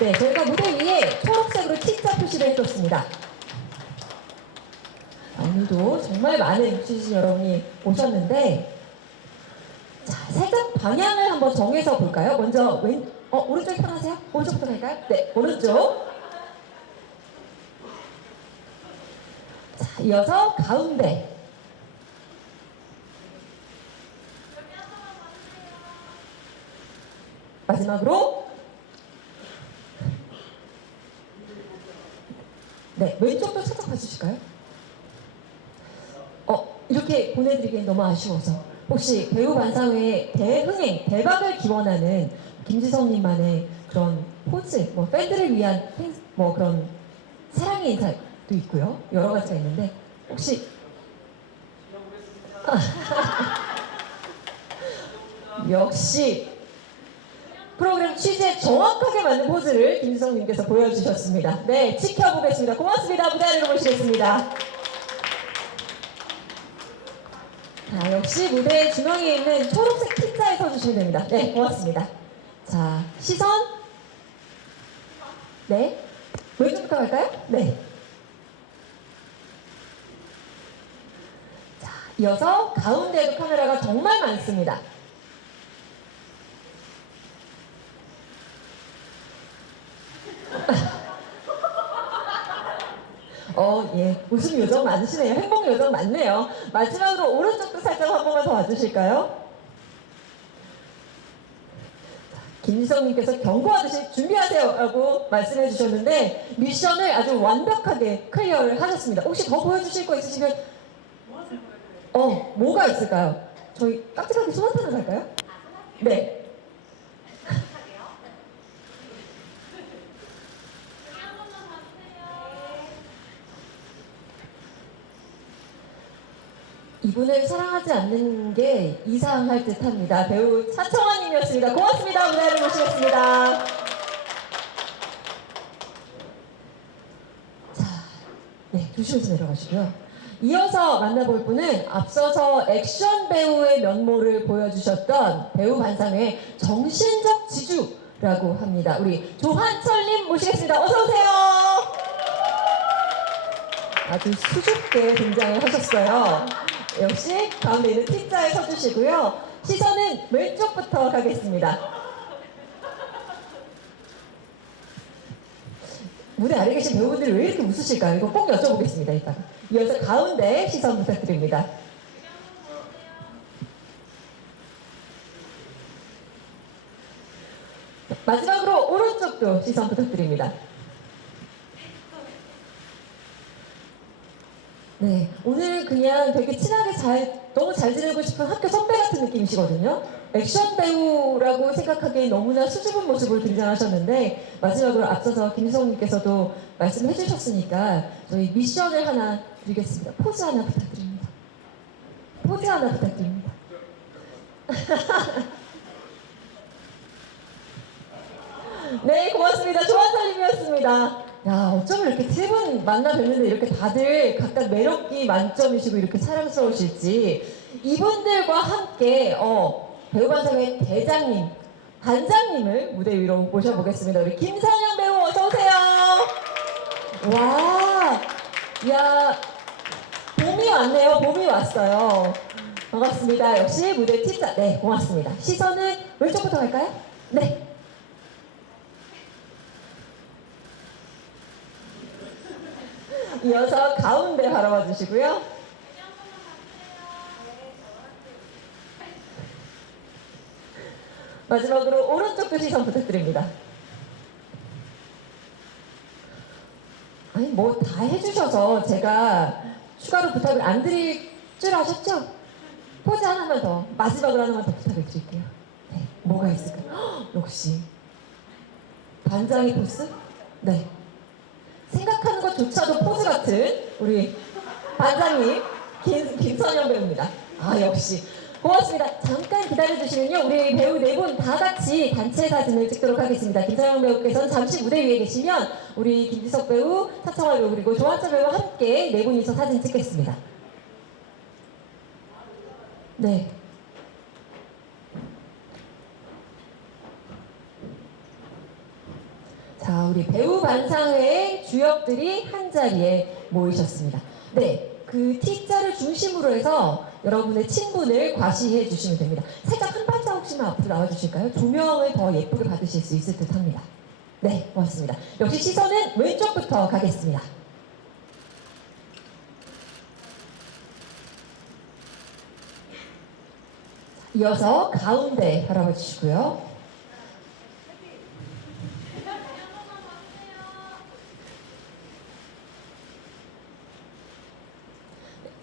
네, 저희가 무대 위에 초록색으로 T자 표시를 해줬습니다. 아, 오늘도 정말 많은 뮤지션 여러분이 오셨는데 자, 살짝 방향을 한번 정해서 볼까요? 먼저 왼, 어, 오른쪽이 편하세요? 오른쪽부터 갈까요? 네, 오른쪽. 자, 이어서 가운데. 마지막으로 네, 왼쪽도 살짝 봐주실까요? 어, 이렇게 보내드리기엔 너무 아쉬워서 혹시 배우 반상회의 대흥행, 대박을 기원하는 김지성님만의 그런 포즈, 뭐 팬들을 위한 행- 뭐 그런 사랑의 인사도 있고요. 여러 가지가 있는데 혹시 역시 프로그램 취지에 정확하게 맞는 포즈를 김지성님께서 보여주셨습니다. 네, 지켜보겠습니다. 고맙습니다. 무대 아래로 모시겠습니다. 자, 역시 무대 중앙에 있는 초록색 T자에 서주시면 됩니다. 네, 고맙습니다. 자, 시선. 네. 왼쪽부터 갈까요? 네. 자, 이어서 가운데에도 카메라가 정말 많습니다. 어, 예. 웃음 요정 많으시네요. 행복 요정 많네요. 마지막으로 오른쪽도 살짝 한 번만 더 와주실까요? 김지성님께서 경고하듯이 준비하세요 라고 말씀해 주셨는데 미션을 아주 완벽하게 클리어를 하셨습니다. 혹시 더 보여주실 거 있으시면 어, 뭐가 있을까요? 저희 손 한탄을 할까요? 네. 이분을 사랑하지 않는 게 이상할 듯 합니다. 배우 차청환님이었습니다. 고맙습니다. 무대를 모시겠습니다. 자, 네, 조심해서 내려가시고요. 이어서 만나볼 분은 앞서서 액션 배우의 면모를 보여주셨던 배우 반상의 정신적 지주라고 합니다. 우리 조한철님 모시겠습니다. 어서오세요. 아주 수줍게 등장을 하셨어요. 역시 가운데 있는 T자에 서주시고요. 시선은 왼쪽부터 가겠습니다. 무대 아래 계신 배우분들이 왜 이렇게 웃으실까요? 이거 꼭 여쭤보겠습니다. 이따가. 이어서 가운데 시선 부탁드립니다. 마지막으로 오른쪽도 시선 부탁드립니다. 네, 오늘 그냥 되게 친하게 잘, 너무 잘 지내고 싶은 학교 선배 같은 느낌이시거든요. 액션 배우라고 생각하기에 너무나 수줍은 모습으로 등장하셨는데, 마지막으로 앞서서 김성님께서도 말씀해 주셨으니까, 저희 미션을 하나 드리겠습니다. 포즈 하나 부탁드립니다. 포즈 하나 부탁드립니다. 네, 고맙습니다. 조한살님이었습니다. 야, 어쩌면 이렇게 세 분 만나 뵀는데 이렇게 다들 각각 매력이 만점이시고 이렇게 사랑스러우실지 이분들과 함께 어, 배우반상의 대장님, 반장님을 무대 위로 모셔보겠습니다. 우리 김선영 배우 어서 오세요. 와, 야, 봄이 왔네요. 봄이 왔어요. 반갑습니다. 역시 무대 T자. 네, 고맙습니다. 시선은 왼쪽부터 갈까요? 네. 이어서 가운데 바라봐 주시고요. 마지막으로 오른쪽도 시선 부탁드립니다. 아니 뭐 다 해주셔서 제가 추가로 부탁을 안 드릴 줄 아셨죠? 포즈 하나만 더 마지막으로 하나만 더 부탁을 드릴게요. 네, 뭐가 있을까요? 헉, 역시 반장의 포스? 네. 것조차도 포즈 같은 우리 반장님 김, 김선영 배우입니다. 아 역시 고맙습니다. 잠깐 기다려주시면요 우리 배우 네 분 다 같이 단체 사진을 찍도록 하겠습니다. 김선영 배우께서는 잠시 무대 위에 계시면 우리 김지석 배우, 차청화 배우 그리고 조한철 배우와 함께 네 분이서 사진 찍겠습니다. 네. 자 자, 우리 배우 반상회의 주역들이 한 자리에 모이셨습니다. 네, 그 T자를 중심으로 해서 여러분의 친분을 과시해 주시면 됩니다. 살짝 한 발자국씩만 앞으로 나와 주실까요? 조명을 더 예쁘게 받으실 수 있을 듯 합니다. 네, 고맙습니다. 역시 시선은 왼쪽부터 가겠습니다. 이어서 가운데 바라봐 주시고요.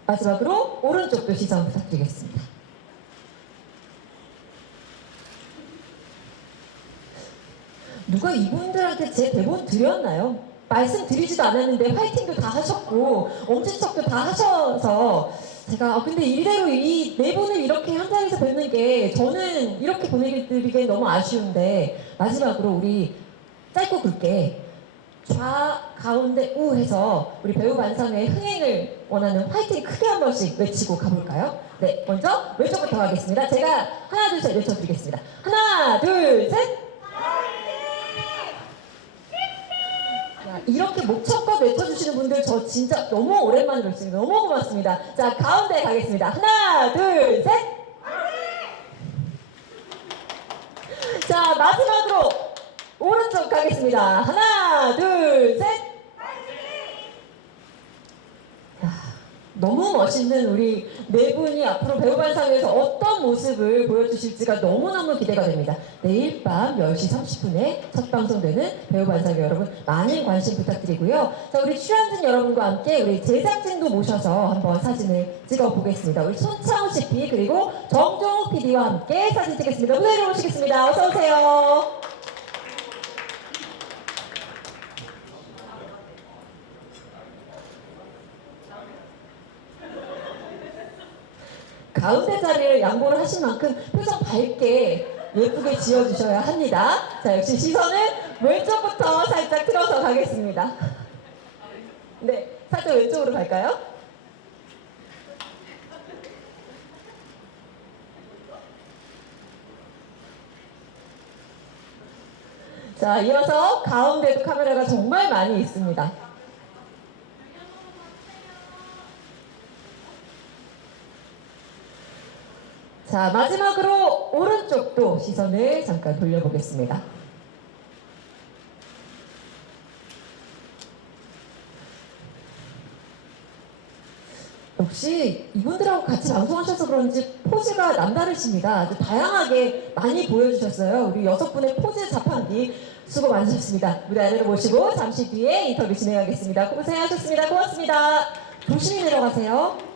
마지막으로 오른쪽도 시선 부탁드리겠습니다. 누가 이분들한테 제 대본 드렸나요? 말씀드리지도 않았는데 화이팅도 다 하셨고 엄지척도 다 하셔서 제가 아, 근데 이대로 이 네 분을 이렇게 한 자리에서 뵙는 게 저는 이렇게 보내드리기엔 너무 아쉬운데 마지막으로 우리 짧고 굵게 좌 가운데 우 해서 우리 배우 반상의 흥행을 원하는 화이팅 크게 한 번씩 외치고 가볼까요? 네, 먼저 왼쪽부터 가겠습니다. 제가 하나 둘 셋 외쳐드리겠습니다. 하나 둘 셋. 자, 이렇게 목청껏 외쳐주시는 분들 저 진짜 너무 오랜만에 뵙습니다. 너무 고맙습니다. 자 가운데 가겠습니다. 하나 둘 셋. 자 마지막으로 오른쪽 가겠습니다. 하나 둘 셋. 야, 너무 멋있는 우리 네 분이 앞으로 배우반상회에서 어떤 모습을 보여주실지가 너무너무 기대가 됩니다. 내일 밤 10시 30분에 첫 방송되는 배우반상회 여러분 많은 관심 부탁드리고요. 자, 우리 출연진 여러분과 함께 우리 제작진도 모셔서 한번 사진을 찍어 보겠습니다. 우리 손창우 CP 그리고 정종욱 PD와 함께 사진 찍겠습니다. 무대로 모시겠습니다. 어서 오세요. 가운데 자리를 양보를 하신 만큼 표정 밝게 예쁘게 지어주셔야 합니다. 자, 역시 시선은 왼쪽부터 살짝 틀어서 가겠습니다. 네, 살짝 왼쪽으로 갈까요? 자, 이어서 가운데도 카메라가 정말 많이 있습니다. 자, 마지막으로 오른쪽도 시선을 잠깐 돌려보겠습니다. 역시 이분들하고 같이 방송하셔서 그런지 포즈가 남다르십니다. 아주 다양하게 많이 보여주셨어요. 우리 여섯 분의 포즈 자판기 수고 많으셨습니다. 무대 안으로 모시고 잠시 뒤에 인터뷰 진행하겠습니다. 고생하셨습니다. 고맙습니다. 조심히 내려가세요.